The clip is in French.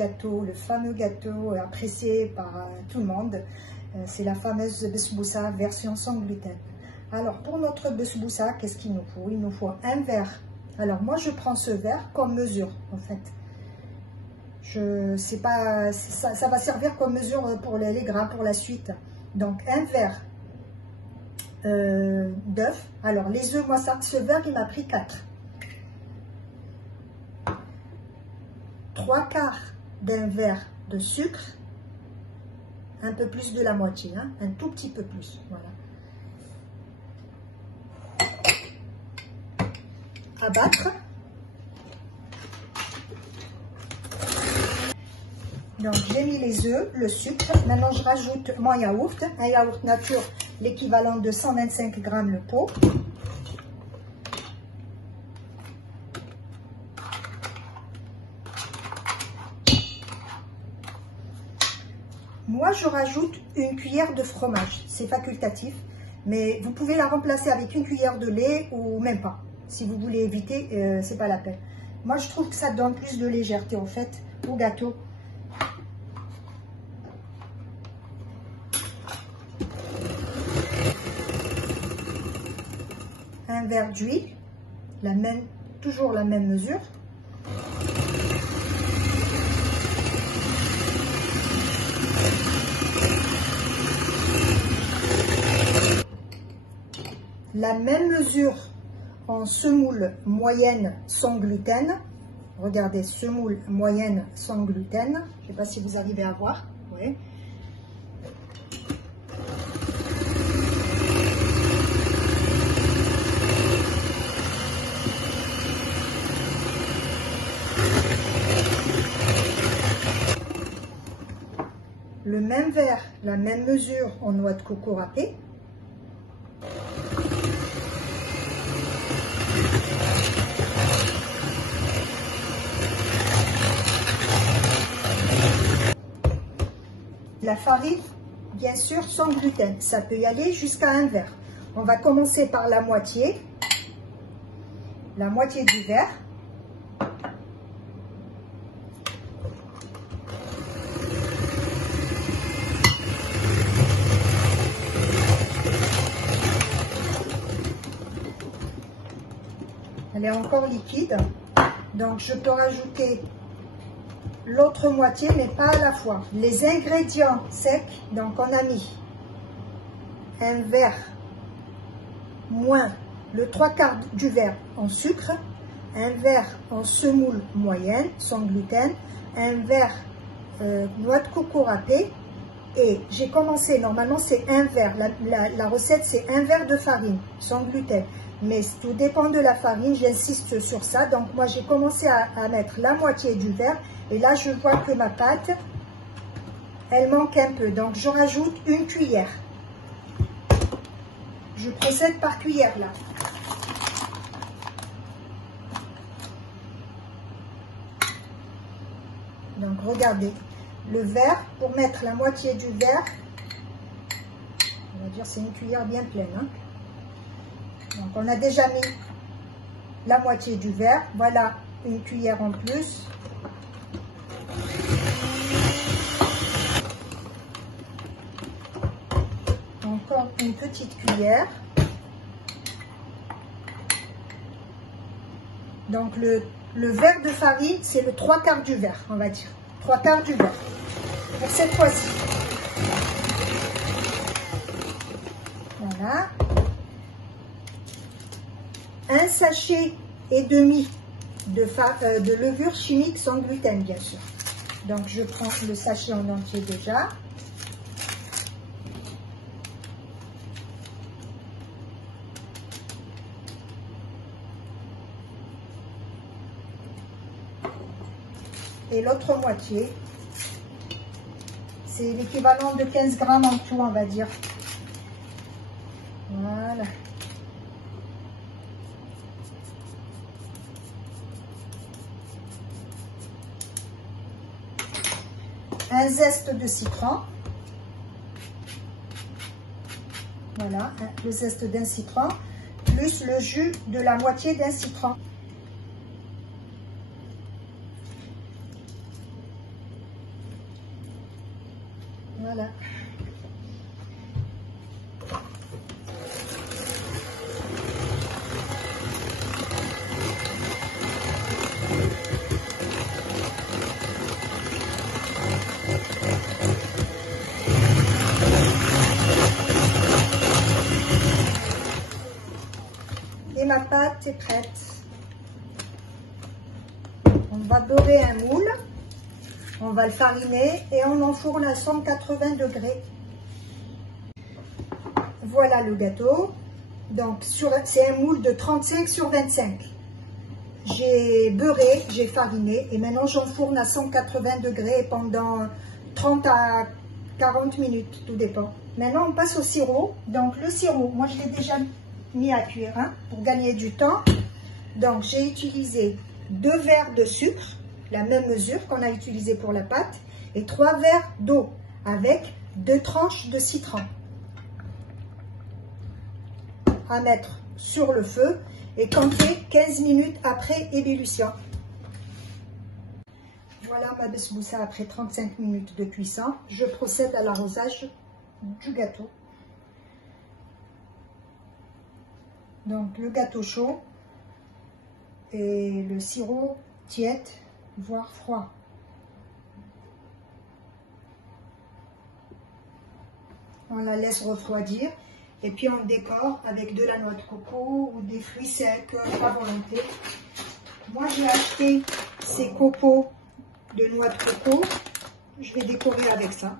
gâteau, le fameux gâteau apprécié par tout le monde. C'est la fameuse besboussa version sans gluten. Alors pour notre besboussa, qu'est-ce qu'il nous faut? Il nous faut un verre. Alors moi je prends ce verre comme mesure en fait. Je sais pas, ça va servir comme mesure pour les gras pour la suite. Donc un verre d'œufs. Alors les œufs, moi ce verre il m'a pris 4. 3/4 d'un verre de sucre, un peu plus de la moitié, hein, un tout petit peu plus, voilà. À battre. Donc j'ai mis les œufs, le sucre. Maintenant je rajoute mon yaourt, un yaourt nature, l'équivalent de 125 grammes le pot. Moi, je rajoute une cuillère de fromage. C'est facultatif, mais vous pouvez la remplacer avec une cuillère de lait ou même pas. Si vous voulez éviter, c'est pas la peine. Moi, je trouve que ça donne plus de légèreté, en fait, au gâteau. Un verre d'huile, toujours la même mesure. La même mesure en semoule moyenne sans gluten. Regardez, semoule moyenne sans gluten. Je ne sais pas si vous arrivez à voir. Oui. Le même verre, la même mesure en noix de coco râpée. La farine, bien sûr, sans gluten. Ça peut y aller jusqu'à un verre. On va commencer par la moitié du verre. Elle est encore liquide, donc je peux rajouter l'autre moitié, mais pas à la fois. Les ingrédients secs, donc on a mis un verre moins le 3/4 du verre en sucre, un verre en semoule moyenne, sans gluten, un verre noix de coco râpée, et j'ai commencé, normalement c'est un verre, la recette c'est un verre de farine, sans gluten. Mais tout dépend de la farine, j'insiste sur ça. Donc moi j'ai commencé à mettre la moitié du verre. Et là je vois que ma pâte, elle manque un peu. Donc je rajoute une cuillère. Je procède par cuillère là. Donc regardez, le verre, pour mettre la moitié du verre, on va dire c'est une cuillère bien pleine, hein. Donc on a déjà mis la moitié du verre, voilà une cuillère en plus. Encore une petite cuillère. Donc le verre de farine, c'est le 3/4 du verre, on va dire. 3/4 du verre pour cette fois-ci. Voilà. Un sachet et demi de levure chimique sans gluten, bien sûr. Donc je prends le sachet en entier déjà. Et l'autre moitié, c'est l'équivalent de 15 grammes en tout, on va dire. Voilà. Un zeste de citron. Voilà, le zeste d'un citron, plus le jus de la moitié d'un citron. ma pâte est prête. On va beurrer un moule. On va le fariner et on enfourne à 180 degrés. Voilà le gâteau. Donc, c'est un moule de 35 sur 25. J'ai beurré, j'ai fariné et maintenant j'enfourne à 180 degrés pendant 30 à 40 minutes, tout dépend. Maintenant, on passe au sirop. Donc, le sirop, moi je l'ai déjà mis à cuire hein, pour gagner du temps. Donc, j'ai utilisé 2 verres de sucre, la même mesure qu'on a utilisé pour la pâte, et 3 verres d'eau avec 2 tranches de citron à mettre sur le feu et compter 15 minutes après ébullition. Voilà ma besboussa après 35 minutes de cuisson. Je procède à l'arrosage du gâteau. Donc le gâteau chaud et le sirop tiède, voire froid. On la laisse refroidir et puis on décore avec de la noix de coco ou des fruits secs à volonté. Moi j'ai acheté ces copeaux de noix de coco, je vais décorer avec ça.